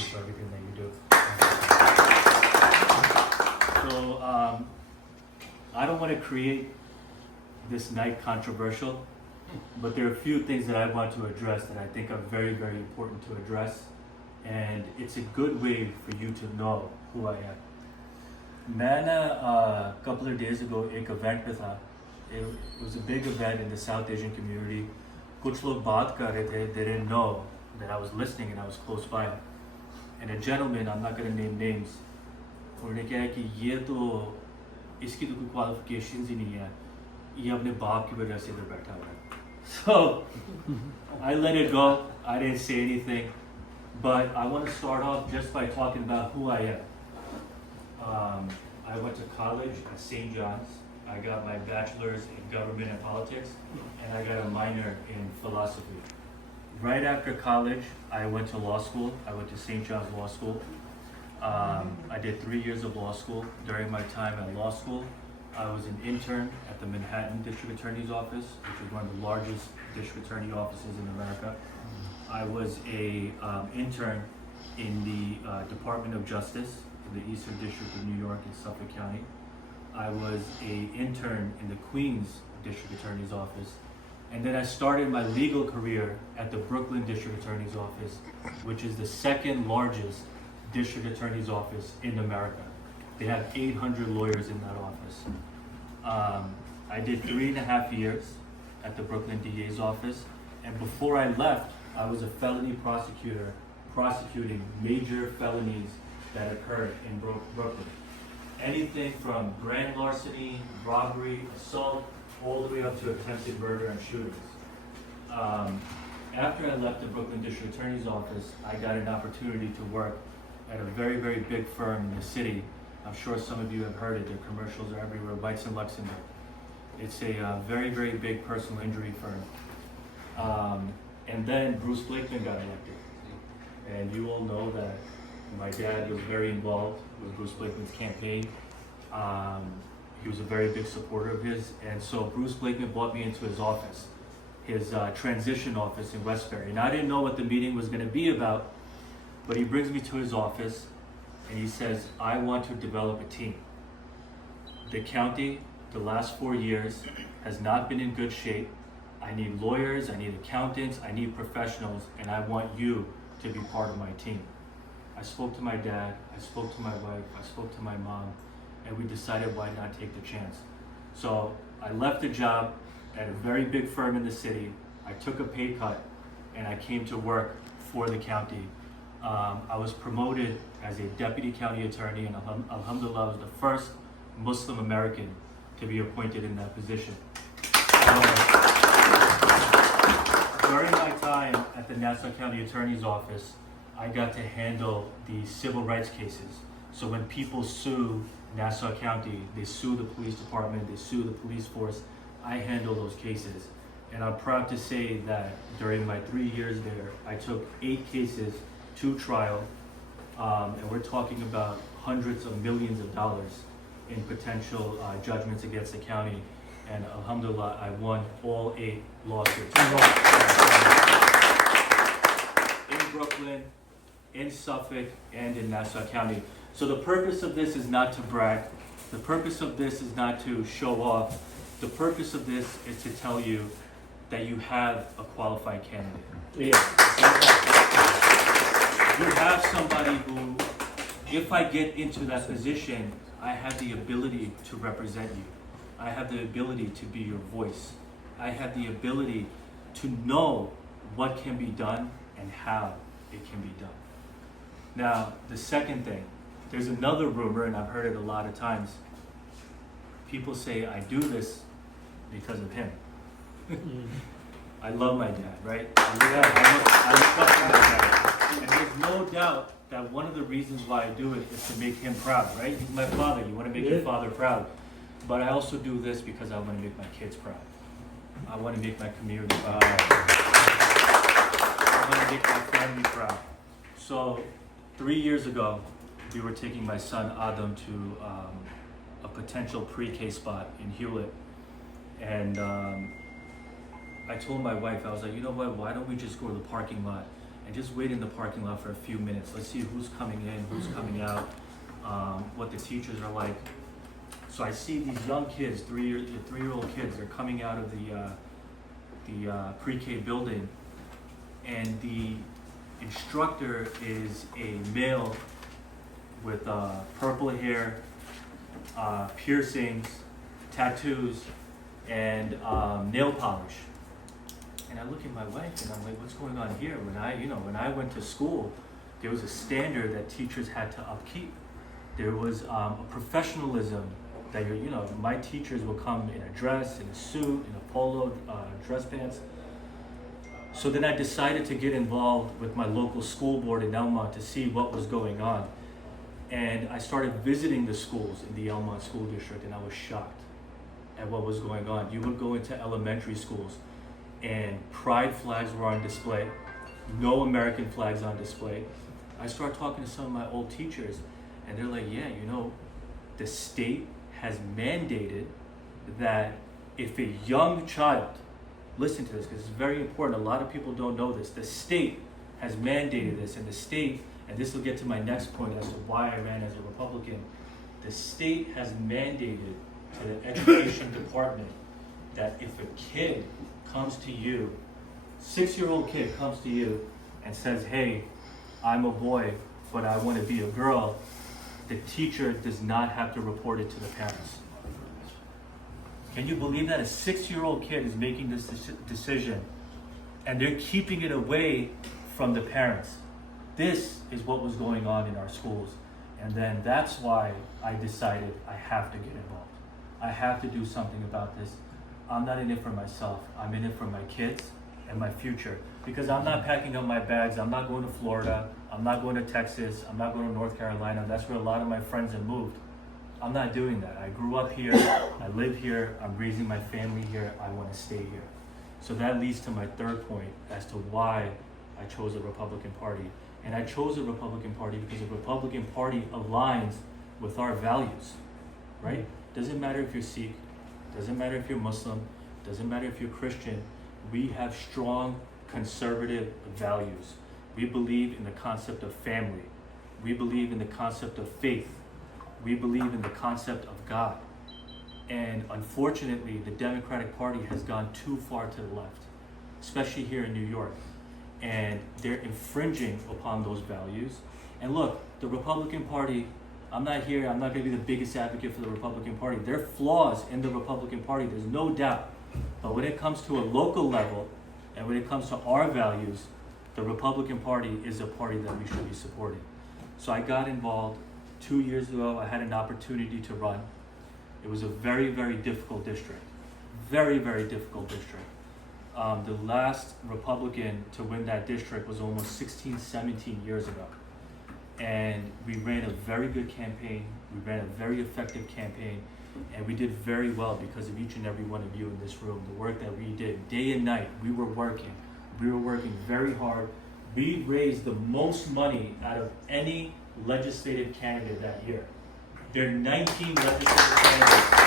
you for everything that you do. So I don't want to create this night controversial, but there are a few things that I want to address that I think are very, very important to address, and it's a good way for you to know who I am. मैं ना a couple of days ago एक event पे था. It was a big event in the South Asian community. कुछ लोग बात कर रहे थे. They didn't know that I was listening and I was close by. And a gentleman, I'm not going to name names, उन्होंने कहा कि ये तो इसकी तो कोई qualifications ही नहीं है. ये अपने बाप की वजह से इधर बैठा हुआ है. So I let it go. I didn't say anything. But I want to start off just by talking about who I am. I went to college at St. John's. I got my bachelor's in government and politics, and I got a minor in philosophy. Right after college, I went to law school. I went to St. John's Law School. I did 3 years of law school. During my time at law school, I was an intern at the Manhattan District Attorney's Office, which is one of the largest district attorney offices in America. I was a intern in the Department of Justice in the Eastern District of New York in Suffolk County. I was a intern in the Queens District Attorney's Office. And then I started my legal career at the Brooklyn District Attorney's Office, which is the second largest district attorney's office in America. They have 800 lawyers in that office. I did 3.5 years at the Brooklyn DA's office. And before I left, I was a felony prosecutor prosecuting major felonies that occurred in Brooklyn. Anything from grand larceny, robbery, assault, all the way up to attempted murder and shootings. After I left the Brooklyn District Attorney's Office, I got an opportunity to work at a very, very big firm in the city. I'm sure some of you have heard it. Their commercials are everywhere. Whites in Luxembourg. It's a very, very big personal injury firm. And then Bruce Blakeman got elected. And you all know that my dad was very involved with Bruce Blakeman's campaign. He was a very big supporter of his. And so Bruce Blakeman brought me into his office, his transition office in Westbury. And I didn't know what the meeting was going to be about, but he brings me to his office and he says, I want to develop a team. The county, the last 4 years, has not been in good shape. I need lawyers, I need accountants, I need professionals, and I want you to be part of my team. I spoke to my dad, I spoke to my wife, I spoke to my mom, and we decided why not take the chance. So I left the job at a very big firm in the city. I took a pay cut and I came to work for the county. I was promoted as a deputy county attorney, and alhamdulillah, I was the first Muslim American to be appointed in that position. During my time at the Nassau County Attorney's Office, I got to handle the civil rights cases. So when people sue Nassau County, they sue the police department, they sue the police force, I handle those cases. And I'm proud to say that during my 3 years there, I took 8 cases to trial, and we're talking about hundreds of millions of dollars in potential judgments against the county. And alhamdulillah, I won all 8 lawsuits. In Brooklyn, in Suffolk, and in Nassau County. So the purpose of this is not to brag. The purpose of this is not to show off. The purpose of this is to tell you that you have a qualified candidate. Yeah. You have somebody who, if I get into that position, I have the ability to represent you. I have the ability to be your voice. I have the ability to know what can be done and how it can be done. Now, the second thing, there's another rumor, and I've heard it a lot of times. People say I do this because of him. I love my dad, right? I look up to my dad. And there's no doubt that one of the reasons why I do it is to make him proud, right? He's my father. You want to make your father proud. But I also do this because I want to make my kids proud. I want to make my community proud. I want to make my family proud. So 3 years ago, we were taking my son Adam to a potential pre-K spot in Hewlett. And I told my wife, I was like, you know what, why don't we just go to the parking lot and just wait in the parking lot for a few minutes. Let's see who's coming in, who's coming out, what the teachers are like. So I see these young kids, three-year-old kids, they're coming out of the pre-K building, and the instructor is a male with purple hair, piercings, tattoos, and nail polish. And I look at my wife and I'm like, what's going on here? When I went to school, there was a standard that teachers had to upkeep. There was a professionalism that my teachers will come in a dress, in a suit, in a polo, dress pants. So then I decided to get involved with my local school board in Elmont to see what was going on. And I started visiting the schools in the Elmont School District, and I was shocked at what was going on. You would go into elementary schools, and pride flags were on display, no American flags on display. I started talking to some of my old teachers, and they're like, yeah, the state has mandated that if a young child, listen to this because it's very important, a lot of people don't know this, the state has mandated this, and the state, and this will get to my next point as to why I ran as a Republican, the state has mandated to the education department that if a kid comes to you, 6-year-old kid comes to you and says, hey, I'm a boy, but I want to be a girl, the teacher does not have to report it to the parents. Can you believe that a 6-year-old kid is making this decision and they're keeping it away from the parents? This is what was going on in our schools. And then that's why I decided I have to get involved. I have to do something about this. I'm not in it for myself. I'm in it for my kids and my future. Because I'm not packing up my bags. I'm not going to Florida. I'm not going to Texas. I'm not going to North Carolina. That's where a lot of my friends have moved. I'm not doing that. I grew up here. I live here. I'm raising my family here. I want to stay here. So that leads to my third point as to why I chose the Republican Party. And I chose the Republican Party because the Republican Party aligns with our values, right? Doesn't matter if you're Sikh, doesn't matter if you're Muslim, doesn't matter if you're Christian. We have strong conservative values. We believe in the concept of family. We believe in the concept of faith. We believe in the concept of God. And unfortunately, the Democratic Party has gone too far to the left, especially here in New York. And they're infringing upon those values. And look, the Republican Party, I'm not going to be the biggest advocate for the Republican Party. There are flaws in the Republican Party, there's no doubt. But when it comes to a local level, and when it comes to our values, the Republican Party is a party that we should be supporting. So I got involved 2 years ago. I had an opportunity to run. It was a very, very difficult district. Very, very difficult district. The last Republican to win that district was almost 16, 17 years ago. And we ran a very good campaign. We ran a very effective campaign. And we did very well because of each and every one of you in this room. The work that we did day and night, we were working. We were working very hard. We raised the most money out of any legislative candidate that year. There are 19 legislative candidates.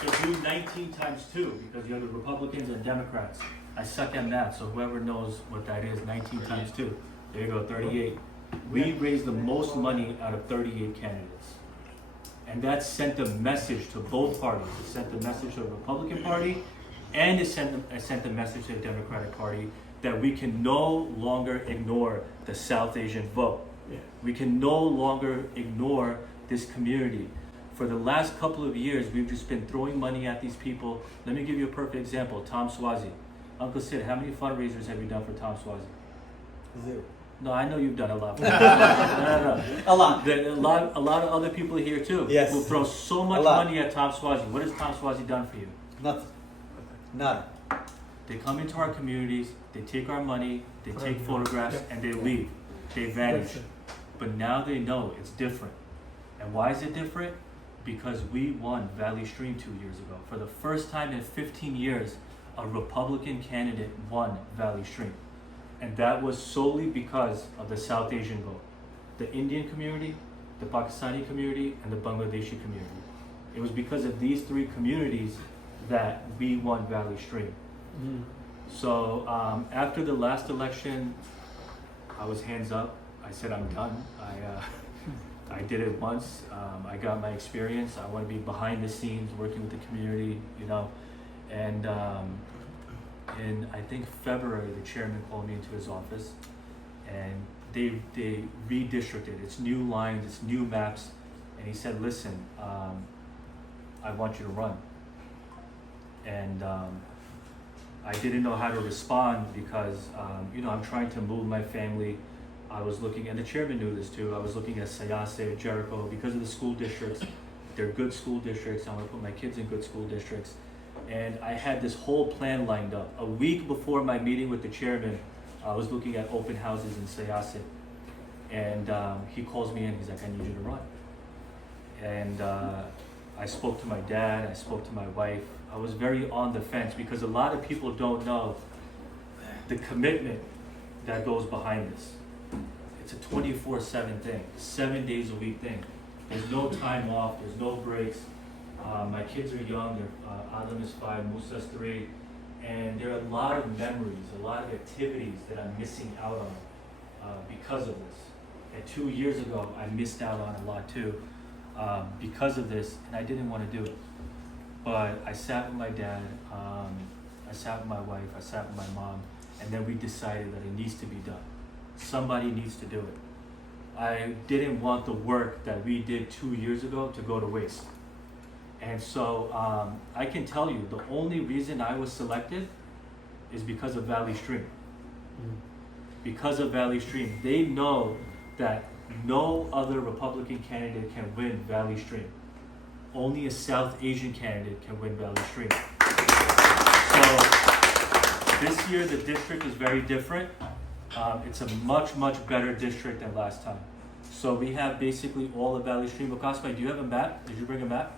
So do 19 times 2 because you have the Republicans and Democrats. I suck at math, so whoever knows what that is, 19 times 2. There you go, 38. We raised the most money out of 38 candidates. And that sent a message to both parties. It sent the message to the Republican Party, and it sent a message to the Democratic Party that we can no longer ignore the South Asian vote. Yeah. We can no longer ignore this community. For the last couple of years, we've just been throwing money at these people. Let me give you a perfect example. Tom Swazi. Uncle Sid, how many fundraisers have you done for Tom Swazi? 0. No, I know you've done a lot. No. A lot. A lot of other people here too. Yes. Who throw so much money at Tom Swazi. What has Tom Swazi done for you? Nothing. Nada. They come into our communities, they take our money, they take photographs, and they leave. They vanish. But now they know it's different. And why is it different? Because we won Valley Stream 2 years ago. For the first time in 15 years, a Republican candidate won Valley Stream. And that was solely because of the South Asian vote. The Indian community, the Pakistani community, and the Bangladeshi community. It was because of these 3 communities that we won Valley Stream. So after the last election, I was hands up. I said, I'm done. I did it once. I got my experience. I want to be behind the scenes, working with the community, you know. And in, I think, February, the chairman called me into his office, and they redistricted. It's new lines, it's new maps. And he said, listen, I want you to run. And I didn't know how to respond because, you know, I'm trying to move my family. I was looking, and the chairman knew this too, I was looking at Sayase, Jericho, because of the school districts. They're good school districts. I want to put my kids in good school districts. And I had this whole plan lined up. A week before my meeting with the chairman, I was looking at open houses in Sayase. And he calls me in, he's like, I need you to run. And I spoke to my dad, I spoke to my wife. I was very on the fence because a lot of people don't know the commitment that goes behind this. It's a 24/7 thing, 7 days a week thing. There's no time off, there's no breaks. My kids are young, Adam is 5, Musa's 3, and there are a lot of memories, a lot of activities that I'm missing out on because of this. And 2 years ago, I missed out on a lot too because of this, and I didn't want to do it. But I sat with my dad, I sat with my wife, I sat with my mom, and then we decided that it needs to be done. Somebody needs to do it. I didn't want the work that we did 2 years ago to go to waste. And so I can tell you, the only reason I was selected is because of Valley Stream. Because of Valley Stream. They know that no other Republican candidate can win Valley Stream. Only a South Asian candidate can win Valley Stream. So this year the district is very different. It's a much, much better district than last time. So we have basically all of Valley Stream. Okaspai, do you have a map? Did you bring a map?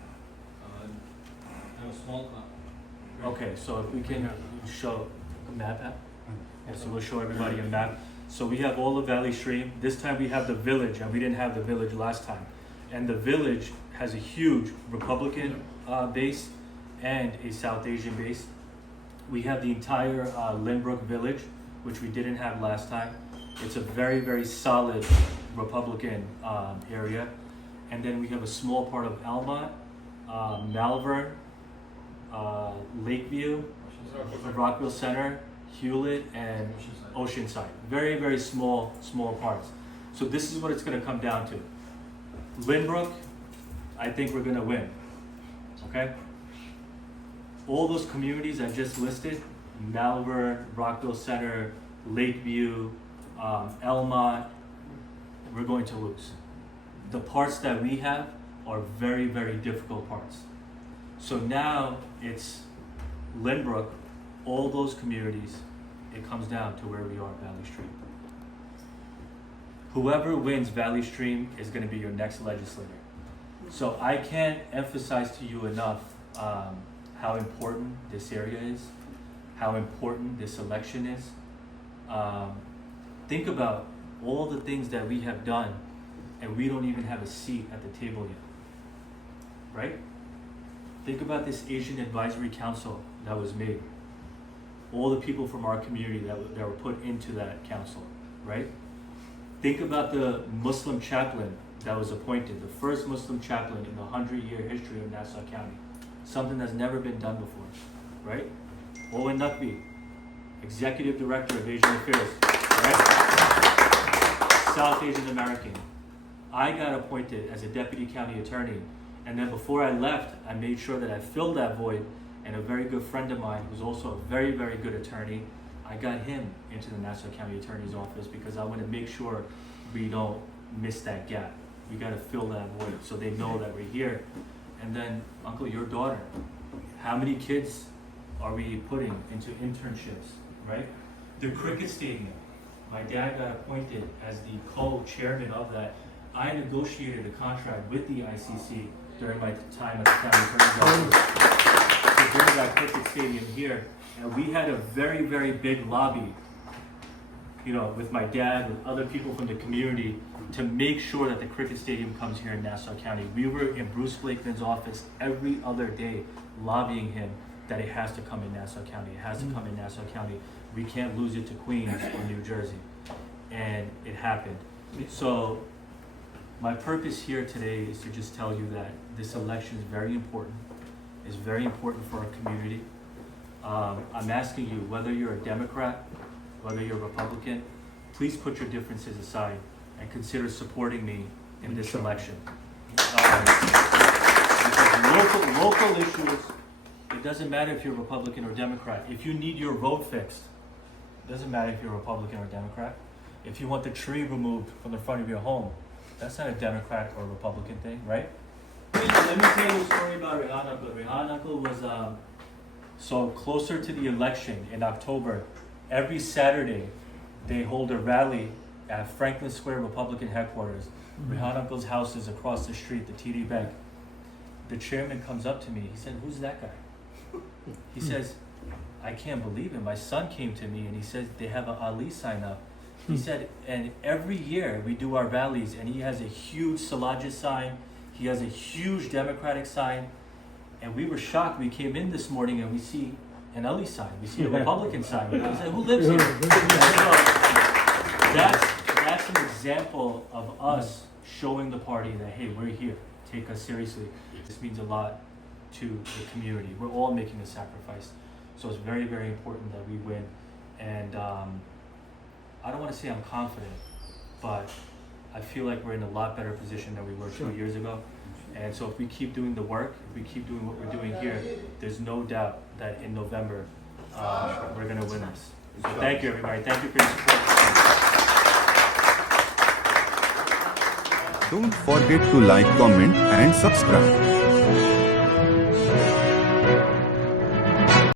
I have a small map. Okay, so if we can show a map. Yeah, so we'll show everybody a map. So we have all of Valley Stream. This time we have the village, and we didn't have the village last time. And the village has a huge Republican base and a South Asian base. We have the entire Lynbrook village, which we didn't have last time. It's a very, very solid Republican area. And then we have a small part of Almont, Malvern, Lakeview, Rockville Center, Hewlett, and Oceanside. Very, very small parts. So this is what it's gonna come down to. Lynbrook, I think we're gonna win, okay? All those communities I just listed, Malvern, Rockville Center, Lakeview, Elmont, we're going to lose. The parts that we have are very, very difficult parts. So now it's Lynbrook, all those communities, it comes down to where we are, Valley Stream. Whoever wins Valley Stream is going to be your next legislator. So I can't emphasize to you enough how important this area is, how important this election is. Think about all the things that we have done, and we don't even have a seat at the table yet, right? Think about this Asian Advisory Council that was made. All the people from our community that were put into that council, right? Think about the Muslim chaplain that was appointed, the first Muslim chaplain in the 100-year history of Nassau County. Something that's never been done before, right? Mohsin Naqvi, Executive Director of Asian Affairs, right? South Asian American. I got appointed as a Deputy County Attorney, and then before I left, I made sure that I filled that void, and a very good friend of mine, who's also a very, very good attorney, I got him into the Nassau County Attorney's office because I want to make sure we don't miss that gap. We got to fill that void so they know that we're here. And then, Uncle, your daughter, how many kids are we putting into internships, right? The cricket stadium, my dad got appointed as the co-chairman of that. I negotiated a contract with the ICC during my time at the county attorney's office to bring that cricket stadium here. And we had a very, very big lobby, you know, with my dad, with other people from the community, to make sure that the cricket stadium comes here in Nassau County. We were in Bruce Blakeman's office every other day lobbying him that it has to come in Nassau County. It has to come in Nassau County. We can't lose it to Queens or New Jersey. and it happened. So my purpose here today is to just tell you that this election is very important. It's very important for our community. I'm asking you, whether you're a Democrat, whether you're a Republican, please put your differences aside and consider supporting me in this election. Because local issues, it doesn't matter if you're Republican or Democrat. If you need your road fixed, it doesn't matter if you're Republican or Democrat. If you want the tree removed from the front of your home, that's not a Democrat or Republican thing, right? Let me tell you a story about Rehan Uncle. Rehan Uncle was, so closer to the election in October, every Saturday, they hold a rally at Franklin Square Republican headquarters. Rehan Uncle's house is across the street, the TD Bank. The chairman comes up to me, he said, "Who's that guy?" He says, "I can't believe it. My son came to me and he says they have an Ali sign up." He said, and every year we do our rallies and he has a huge Salajah sign, he has a huge Democratic sign, and we were shocked. We came in this morning and we see an Ali sign, we see a Republican sign. I said, "Who lives here?" That's an example of us showing the party that, hey, we're here, take us seriously. This means a lot to the community. We're all making a sacrifice. So it's very, very important that we win. And I don't want to say I'm confident, but I feel like we're in a lot better position than we were 2 years ago. And so if we keep doing the work, if we keep doing what we're doing here, there's no doubt that in November, we're going to win this. So thank you, everybody. Thank you for your support. Don't forget to like, comment and subscribe.